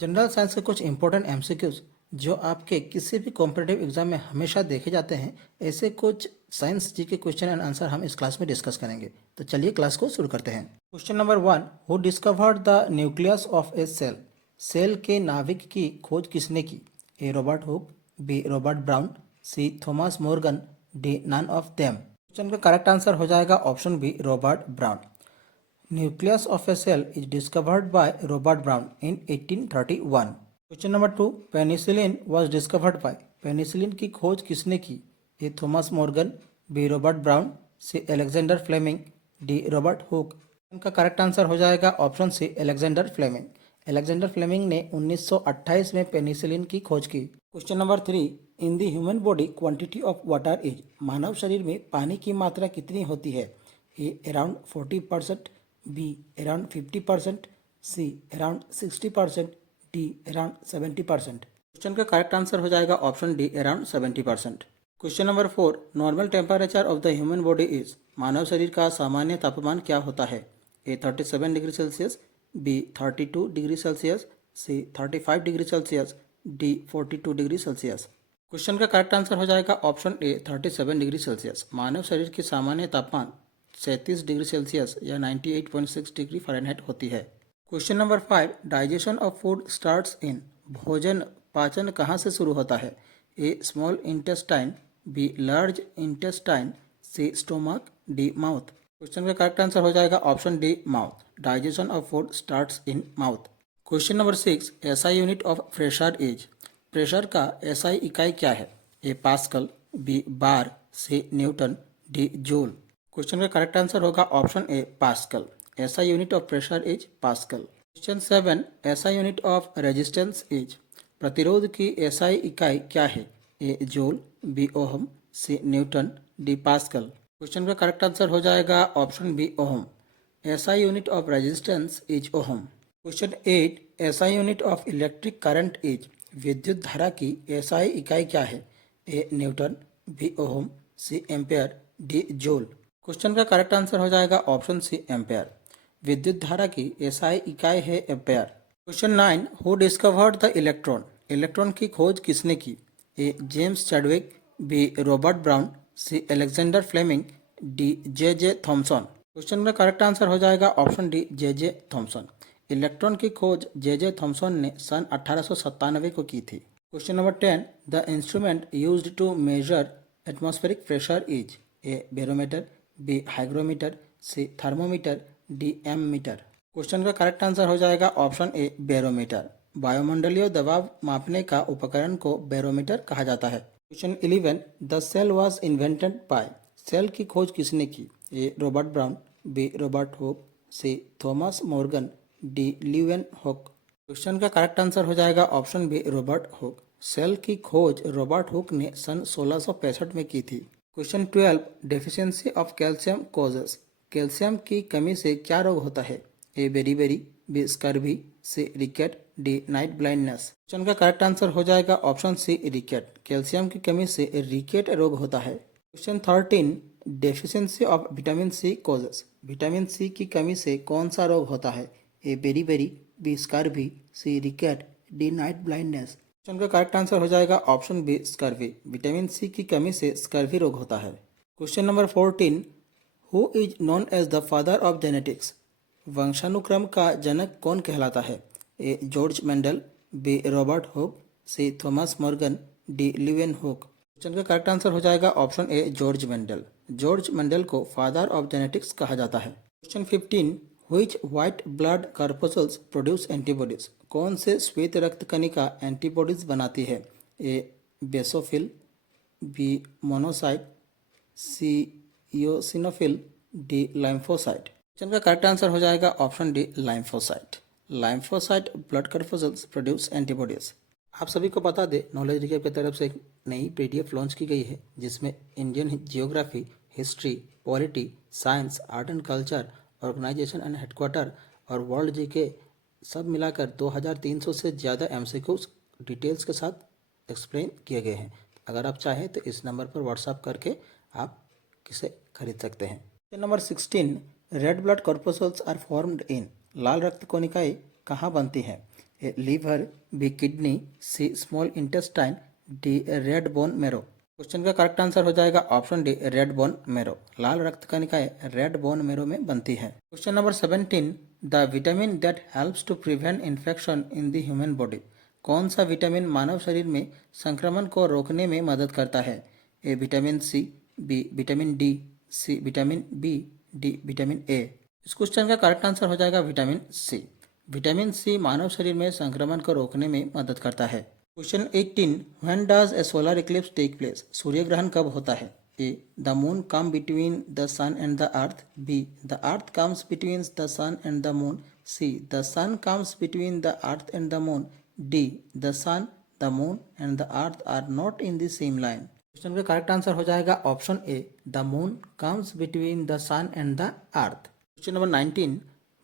General science के कुछ important MCQs जो आपके किसी भी कॉम्पिटिटिव एग्जाम में हमेशा देखे जाते हैं, ऐसे कुछ साइंस जी के क्वेश्चन एंड आंसर हम इस क्लास में डिस्कस करेंगे। तो चलिए क्लास को शुरू करते हैं। Question number 1, who discovered the nucleus of a cell? Cell के नाभिक की खोज किसने की? A Robert Hooke, B Robert Brown, C Thomas Morgan, D none of them. Question का करेक्ट आंसर हो जाएगा option B, Robert Brown. Nucleus of a cell is discovered by Robert Brown in 1831. Question number 2, penicillin was discovered by. Penicillin की खोज किसने की? A Thomas Morgan, B Robert Brown, C Alexander Fleming, D Robert Hooke. इनका correct answer हो जाएगा option C, Alexander Fleming. Alexander Fleming ने 1928 में penicillin की खोज की। Question number 3, in the human body quantity of water is. मानव शरीर में पानी की मात्रा कितनी होती है? A around 40%, B around 50%, C around 60%, D around 70%। Question का करेक्ट आंसर हो जाएगा option D, around 70%। Question number 4, normal temperature of the human body is. मानव शरीर का सामान्य तापमान क्या होता है? A 37 degree Celsius, B 32 degree Celsius, C 35 degree Celsius, D 42 degree Celsius. Question का करेक्ट आंसर हो जाएगा ऑप्शन ए, 37 डिग्री सेल्सियस। मानव शरीर की सामान्य तापमान 37 डिग्री सेल्सियस या 98.6 डिग्री फ़ारेनहाइट होती है। Question number 5, digestion of food starts in. भोजन पाचन कहाँ से शुरू होता है? A small intestine, B large intestine, C stomach, D mouth. Question का करेक्ट आंसर हो जाएगा option D, mouth. Digestion of food starts in mouth. Question number 6, SI unit of pressure is. Pressure का एसआई इकाई क्या है? A pascal, B bar, C newton, D joule. Question का correct answer होगा option A, pascal. ऐसा unit of pressure is pascal. Question 7, ऐसा unit of resistance is. प्रतिरोध की एसआई इकाई क्या है? A joule, B ohm, C newton, D pascal. Question का करेक्ट आंसर हो जाएगा option B, ohm. SI unit of resistance is ohm. Question 8, SI unit of electric current is. विद्युत धारा की एसआई इकाई क्या है? A newton, B ohm, C ampere, D joule. Question का करेक्ट आंसर हो जाएगा ऑप्शन सी, एम्पेयर। विद्युत धारा की एसआई इकाई है ampere. Question 9, who discovered the electron. Electron की खोज किसने की? A James Chadwick, B Robert Brown, C Alexander Fleming, D J Thomson. Question का करेक्ट आंसर हो जाएगा option D, J Thomson. Electron की खोज जे थॉमसन ने सन 1897 को की थी। Question number 10, the instrument used to measure atmospheric pressure is. A barometer, B hygrometer, C thermometer, D ammeter. Question का करेक्ट आंसर हो जाएगा ऑप्शन ए, बैरोमीटर। वायुमंडलीय दबाव मापने का उपकरण को बैरोमीटर कहा जाता है। Question 11, the cell was invented by. Cell की खोज किसने की? A Robert Brown, B Robert Hooke, C Thomas Morgan, D Leeuwenhoek. Question का करेक्ट आंसर हो जाएगा option B, Robert Hooke. Cell की खोज रॉबर्ट हुक ने सन 1665 में की थी। Question 12, deficiency of calcium causes. Calcium की कमी से क्या रोग होता है? A beriberi, B scurvy, C rickets, D night blindness. Question का करेक्ट आंसर हो जाएगा ऑप्शन सी, रिकेट। कैल्शियम की कमी से रिकेट रोग होता है। Question 13, deficiency of vitamin C causes. Vitamin C की कमी से कौन सा रोग होता है? A beriberi, B scurvy, C rickets, D night blindness. Question का करेक्ट आंसर हो जाएगा option B, scurvy. Vitamin C की कमी से स्कर्वी रोग होता है। Question number 14, who is known as the father of genetics. वंशानुक्रम का जनक कौन कहलाता है? A George Mendel, B Robert Hooke, C Thomas Morgan, D Leeuwenhoek. Question का करेक्ट आंसर हो जाएगा option A, George Mendel. George Mendel को फादर ऑफ जेनेटिक्स कहा जाता है। Question 15, which white blood corpuscles produce antibodies. कौन से श्वेत रक्त कणिका एंटीबॉडीज बनाती है? A basophil, B monocyte, C eosinophil, D lymphocyte. Question का करेक्ट आंसर हो जाएगा option D, lymphocyte. Lymphocyte blood corpuscles produce antibodies. आप सभी को बता दें, नॉलेज रिकेप की तरफ से एक नई पीडीएफ लॉन्च की गई है जिसमें Indian geography, history, polity, science, art and culture, organisation and headquarter और वर्ल्ड जीके सब मिलाकर 2300 से ज़्यादा एमसीक्यूज डिटेल्स के साथ एक्सप्लेन किए गए हैं। अगर आप चाहें तो इस नंबर पर व्हाट्सएप करके आप इसे खरीद सकते हैं। Number 16, red blood corpuscles are formed in. लाल रक्त कोशिकाएं कहाँ बनती हैं? A liver, B kidney, C small intestine, D red bone marrow. Question का करेक्ट आंसर हो जाएगा ऑप्शन डी रेड बोन मेरो। लाल रक्त कणिकाएं रेड बोन मेरो में बनती है। Question number 17, the vitamin that helps to prevent infection in the human body. कौन सा विटामिन मानव शरीर में संक्रमण को रोकने में मदद करता है? A vitamin C, B vitamin D, C vitamin B, D vitamin A. इस क्वेश्चन का करेक्ट आंसर हो जाएगा विटामिन सी। विटामिन सी मानव शरीर में संक्रमण को रोकने में मदद करता है। Question 18, when does a solar eclipse take place. सूर्य ग्रहण कब होता है? A the moon come between the sun and the earth, B the earth comes between the sun and the moon, C the sun comes between the earth and the moon, D the sun, the moon and the earth are not in the same line. Question का correct answer हो जाएगा option A, the moon comes between the sun and the earth. Question number 19,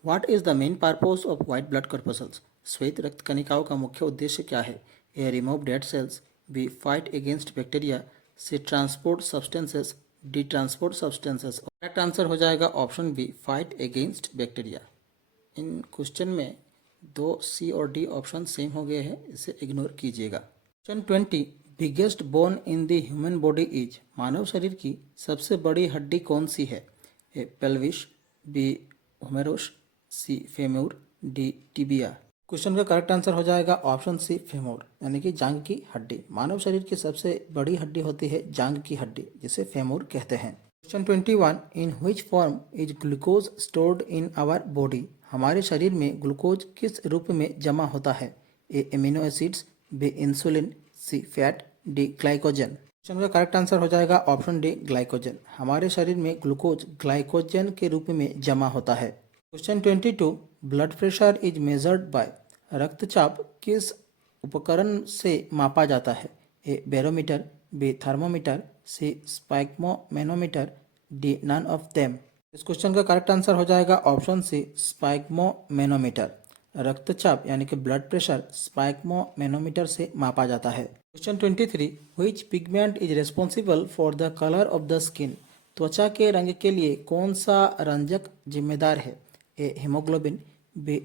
what is the main purpose of white blood corpuscles. श्वेत रक्त कणिकाओं का मुख्य उद्देश्य क्या है? A remove dead cells, B fight against bacteria, C transport substances, D transport substances. Correct answer हो जाएगा option B, fight against bacteria. इन क्वेश्चन में दो सी और डी ऑप्शन सेम हो गए हैं, इसे इग्नोर कीजिएगा। Question 20, biggest bone in the human body is. मानव शरीर की सबसे बड़ी हड्डी कौन सी है? A pelvis, B humerus, C femur, D tibia. Question का करेक्ट आंसर हो जाएगा ऑप्शन सी फेमूर, यानी कि जांग की हड्डी। मानव शरीर की सबसे बड़ी हड्डी होती है जांग की हड्डी, जिसे फेमूर कहते हैं। Question 21, in which form is glucose stored in our body. हमारे शरीर में ग्लूकोज किस रूप में जमा होता है? ए एमिनो एसिड्स, बी इंसुलिन, सी फैट, डी ग्लाइकोजन। क्वेश्चन का करेक्ट आंसर हो जाएगा ऑप्शन डी ग्लाइकोजन। हमारे शरीर में ग्लूकोज ग्लाइकोजन के रूप में जमा होता है। Question 22, blood pressure is measured by. रक्तचाप किस उपकरण से मापा जाता है? A barometer, B thermometer, C sphygmomanometer, D none of them. इस क्वेश्चन का करेक्ट आंसर हो जाएगा ऑप्शन सी स्पाइक्मोमेनोमीटर। रक्तचाप यानी कि ब्लड प्रेशर स्पाइक्मोमेनोमीटर से मापा जाता है। Question 23, which pigment is responsible for the colour of the skin. त्वचा के रंग के लिए कौन सा रंजक जिम्मेदार है? ए हीमोग्लोबिन, बी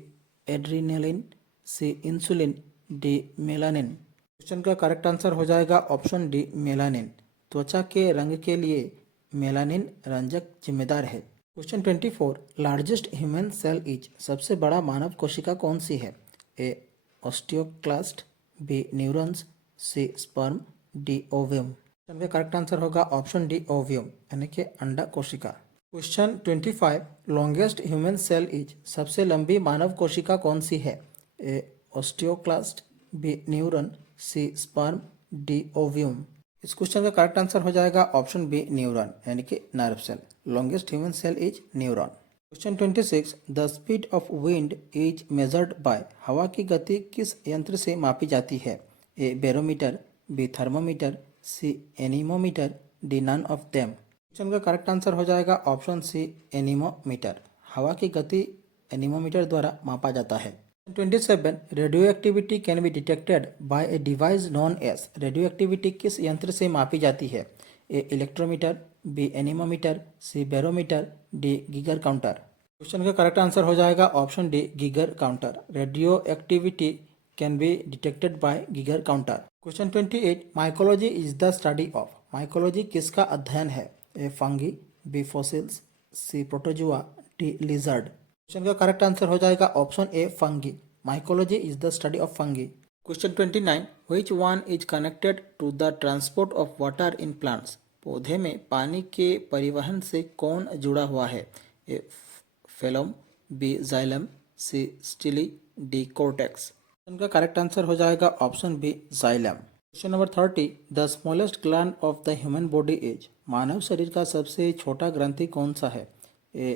एड्रीनलिन, सी इंसुलिन, डी मेलानिन। क्वेश्चन का करेक्ट आंसर हो जाएगा ऑप्शन डी मेलानिन। त्वचा के रंग के लिए मेलानिन रंजक जिम्मेदार है। Question 24, largest human cell is. सबसे बड़ा मानव कोशिका कौन सी है? A osteoclast, B neurons, C sperm, D ovum. Question का करेक्ट आंसर होगा ऑप्शन डी ओवियम, यानी कि अंडा कोशिका। Question 25, longest human cell is. सबसे लंबी मानव कोशिका कौन सी है? A osteoclast, B neuron, C sperm, D ovum. इस क्वेश्चन का करेक्ट आंसर हो जाएगा ऑप्शन बी न्यूरॉन, यानी कि nerve cell. Longest human cell is neuron. Question 26, the speed of wind is measured by. हवा की गति किस यंत्र से मापी जाती है? A barometer, B thermometer, C anemometer, D none of them. Question का करेक्ट आंसर हो जाएगा ऑप्शन सी एनीमोमीटर। हवा की गति एनीमोमीटर द्वारा मापा जाता है। 27, radio activity can be detected by a device known as. Radio activity किस यंत्र से मापी जाती है? A electrometer, B anemometer, C barometer, D Geiger counter. Question का करेक्ट आंसर हो जाएगा option D Geiger counter. Radio activity can be detected by Geiger counter. Question 28, mycology is the study of. Mycology किसका अध्ययन है? A fungi, B fossils, C protozoa, D lizard. Question का correct answer हो जाएगा option A fungi. Mycology is the study of fungi. Question 29, which one is connected to the transport of water in plants. पौधे में पानी के परिवहन से कौन जुड़ा हुआ है? A phloem, B xylem, C stele, D cortex. Question का करेक्ट आंसर हो जाएगा option B xylem. Question number 30, the smallest gland of the human body is. मानव शरीर का सबसे छोटा ग्रंथि कौन सा है? A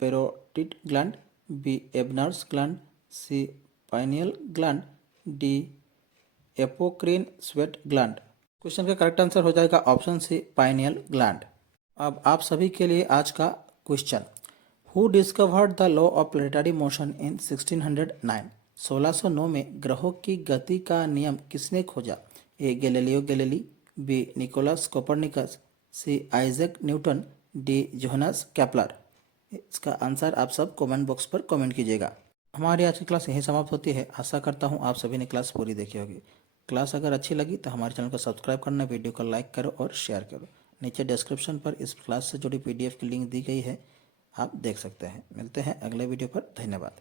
parotid gland, B Ebner's gland, C pineal gland, D apocrine sweat gland. Question का करेक्ट आंसर हो जाएगा ऑप्शन सी पाइनियल ग्लैंड। अब आप सभी के लिए आज का question, who discovered the law of planetary motion in 1609। 1609 में ग्रहों की गति का नियम किसने खोजा? A Galileo Galilei, B Nicolaus Copernicus, C Isaac Newton, D Johannes Kepler. इसका आंसर आप सब कमेंट बॉक्स पर कमेंट कीजिएगा। हमारी आज की क्लास यहीं समाप्त होती है। आशा करता हूँ आप सभी ने क्लास पूरी देखी होगी। क्लास अगर अच्छी लगी तो हमारे चैनल को सब्सक्राइब करना, वीडियो को लाइक करो और शेयर करो। नीचे डिस्क्रिप्शन पर इस क्लास से जुड़ी PDF की लिंक दी गई है, आप देख सकते हैं। मिलते हैं अगले वीडियो पर। धन्यवाद।